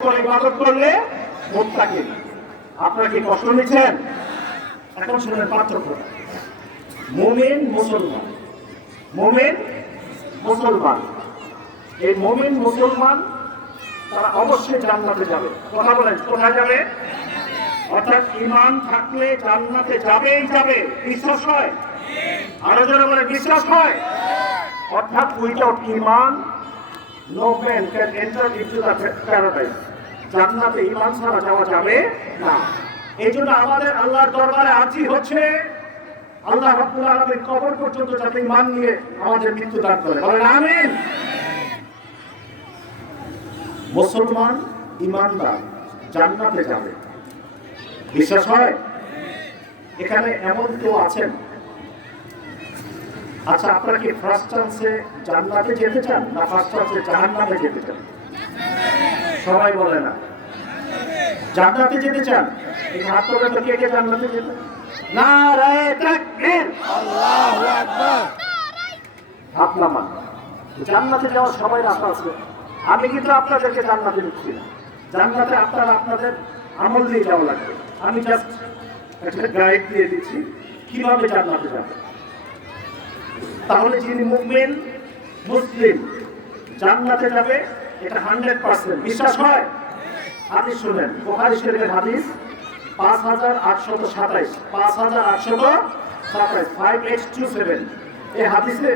ইবাদত করলে মুত্তাকিন। আপনারা কি কষ্ট নিচ্ছেন? এখন শুনেন পার্থক্য। মুমিন মুসলমান, মুমিন মুসলমান, এই মুমিন মুসলমান তারা অবশ্যই জান্নাতে যাবে। কথা বলেন, কোথায় যাবে? অর্থাৎ ঈমান থাকলে জান্নাতে যাবেই যাবে। বিশ্বাস হয়? আরো জোরে বলে, বিশ্বাস হয়? অর্থাৎ উইদাউট ঈমান no man can enter into the paradise. জান্নাতে ঈমান ছাড়া যাওয়া যাবে না। এই জন্য আমাদের আল্লাহর দরবারে আরজি হচ্ছে, আল্লাহ রাব্বুল আলামিন কবর পর্যন্ত যাতে ঈমান নিয়ে আমাদের মৃত্যু দান করে। বলেন আমিন। মুসলমান ঈমানদার জান্নাতে যাবে, বিশ্বাস হয়? এখানে এমন কেউ আছেন? আচ্ছা, আপনারা কি ফার্স্ট চান্সে জান্নাতে যেতে চান না ফার্স্ট চান্সে জাহান্নামে যেতে চান? সবাই বলে না। জান্নাতে যেতে চান? এই হাত তোলে তো কে কে জান্নাতে যেতে? নারায়ে তাকবীর, আল্লাহু আকবার। হাত নামান। জান্নাতে যাওয়ার সবাই আশা আছে। আমি কিন্তু আপনাদেরকে জান্নাতে নিচ্ছি না। জান্নাতে আপনারা আপনাদের আমল নিয়ে যাওয়া লাগবে। আমি জাস্ট একটা গাইড দিয়ে দিচ্ছি কিভাবে জান্নাতে যাবে। তাহলে যিনি মুমিন মুসলিম জান্নাতে যাবে, এটা 100% বিশ্বাস হয়? হাদিস শুনেন, বুখারী শরীফের হাদিস 5827, 5827, 5827। এই হাদিসে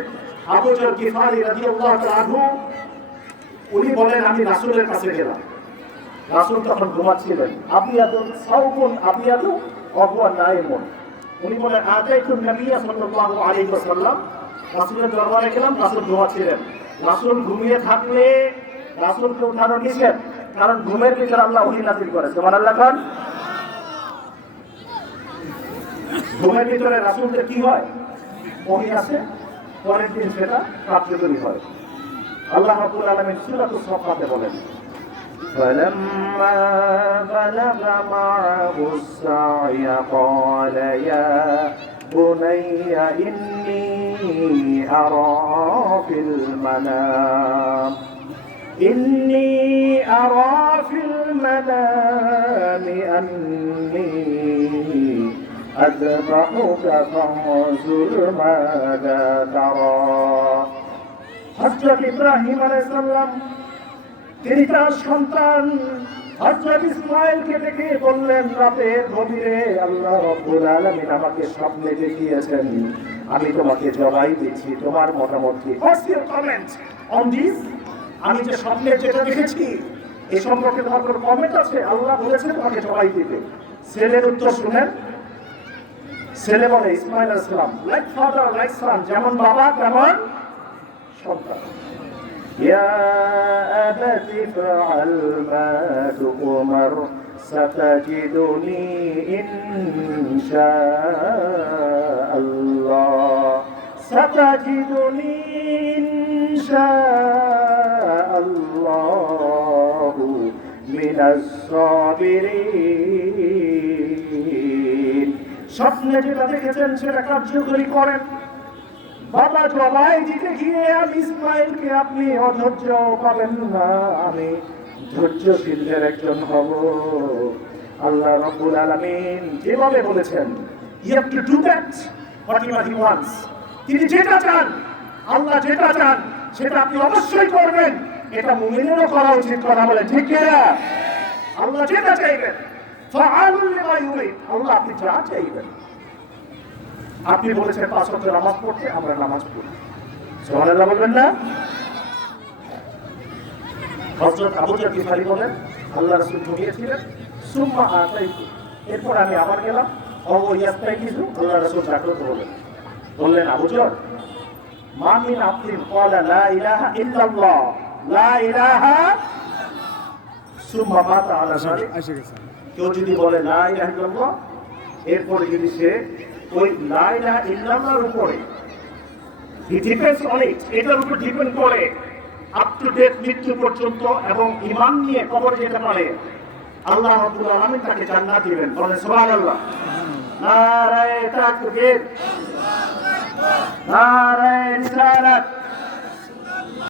আবু যর গিফারি রাদিয়াল্লাহু তাআলা আনহু উনি বলেন, আমি রাসূলের কাছে গেলাম। রাসূল তখন ঘুমাচ্ছিলেন। আবিয়াদুন সাউবুন আবিয়াদু ওয়া হুয়া নাইমুন। উনি বলেন, আতাইতুন নবিয়্য সাল্লাল্লাহু আলাইহি ওয়াসাল্লাম। রাসূলের দরবারে গেলাম, রাসূল ঘুমাচ্ছিলেন। রাসূল ঘুমিয়ে থাকলে রাসূলকে উঠানো নিষেধ, কারণ ঘুমের ভিতরে আল্লাহ ওহী নাযিল করে। সুবহানাল্লাহ খান। ঘুমের ভিতরে রাসূলদের কি হয়? ওহী আসে, পরের দিন সেটা কার্যকরী হয়। আল্লাহ রাব্বুল আলামিন সূরাতুস সাফফাতে বলেন, فَلَمَّا بَلَغَ مَعَهُ السَّعْيَ قَالَ يَا بُنَيَّ إِنِّي أَرَى فِي الْمَنَامِ أَنِّي أَذْبَحُكَ فَانظُرْ مَاذَا تَرَى। হযরত ইব্রাহিম আলাইহিস সালাম তিনি তার সন্তান হযরত ইসমাঈলকে ডেকে বললেন, রাতের গভীরে আল্লাহ রাব্বুল আলামিন আমাকে স্বপ্নে দেখিয়েছেন, আমি তোমাকে জবাই দিচ্ছি, তোমার মতামত কি? What's your comment on this? আমি যে স্বপ্নে যেটা দেখেছি এই সম্পর্কে তোমার কোনো কমেন্ট আছে? আল্লাহ বলেছে তোমাকে জবাই দিতে। ছেলের উত্তর শুনেন। ছেলে বলে, ইসমাঈল আলাইহিস সালাম, লাইক ফাদার লাইক সন, যেমন বাবা তেমন সন্তান। يا أبت افعل ما تؤمر ستجدني إن شاء الله من الصابرين। স্বপ্নে যেটা দেখেছেন সেটা কার্যকরী করেন। বাবা জবাই দিতে গিয়ে আমি ইসমাঈলকে আপনি অধৈর্য পাবেন না, আমি ধৈর্যশীলদের একজন হব। আল্লাহ রাব্বুল আলামিন যেভাবে বলেছেন, you have to do that whatever he wants। তিনি যেটা চান, আল্লাহ যেটা চান সেটা আপনি অবশ্যই করবেন। এটা মুমিনেরও করা উচিত। কথা বলে ঠিক কিনা? আল্লাহ যেটা চাইবেন, ফাআলুল লিমা ইউরিদ, আল্লাহ আপনি যা চাইবেন। আপনি বলেছেন 5 ওয়াক্ত নামাজ পড়তে, আমরা নামাজ পড়ি। সুবহানাল্লাহ বলবেন না? হযরত আবু যর গিফারি বলেন, আল্লাহ রাসূল ঘুমিয়েছিলেন, সুম্মা আতাইতু, এরপর আমি আবার গেলাম, ইয়াস্তাইকিযু, আল্লাহ রাসূল জাগ্রত বললেন, আবু যর, মা মিন আবদিন ক্বালা লা ইলাহা ইল্লাল্লাহ, লা ইলাহা সুম্মা মাতা আলা যালিক। কেউ যদি বলে লা ইলাহা ইল্লাল্লাহ, এরপরে যদি সে ওই লা ইলাহা ইল্লাল্লাহর উপরে ডিপেন্ডস অন ইট, এটার উপর ডিপেন্ড করে আপ টু ডেট মৃত্যু পর্যন্ত এবং ঈমান নিয়ে কবরে যেতে পারে, আল্লাহ রাব্বুল আলামিন তাকে জান্নাত দিবেন। বলেন সুবহানাল্লাহ। নারায়ে তাকবীর, নারায়ে রিসালাত।